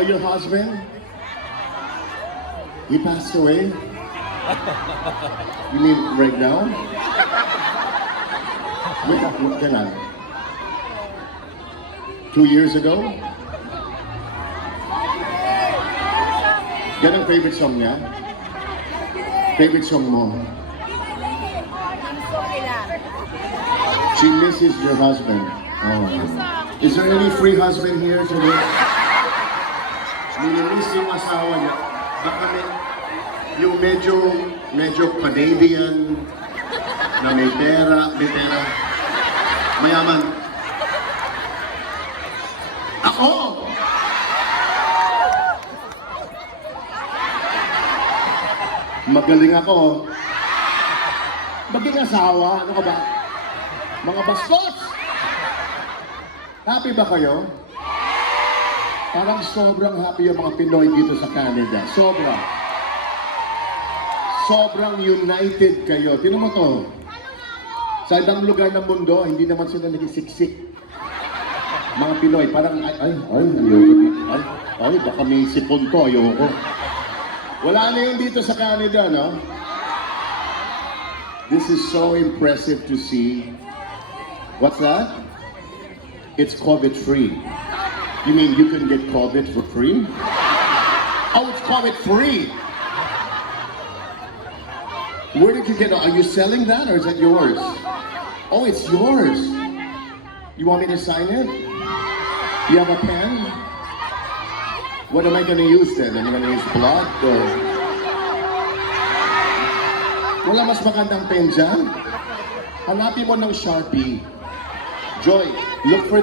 Oh, your husband? He passed away? You mean right now? Wait, kailan? 2 years ago? Yan ang favorite song niya? Favorite song mo? She misses your husband. Oh. Is there any free husband here today? Minimiss yung asawa niya. Baka yung medyo Canadian na may pera, mayaman. Ako! Magaling ako. Maging asawa, ano ka ba? Mga bastos! Happy ba kayo? Parang sobrang happy yung mga Pinoy dito sa Canada. Sobrang united kayo. Tingnan mo to. Sa ibang lugar ng mundo, hindi naman sila nagisiksik. Mga Pinoy, parang, ay, baka may sipon to, ayoko. Wala na yun dito sa Canada, no? This is so impressive to see. What's that? It's COVID-free. You mean you can get COVID for free? Oh, it's COVID-free! Where did you get it? Are you selling that or is that yours? Oh, it's yours. You want me to sign it? You have a pen? What am I going to use then? Am I going to use blood or... Wala mas magandang pen dyan? Hanapin mo ng Sharpie. Joy, look for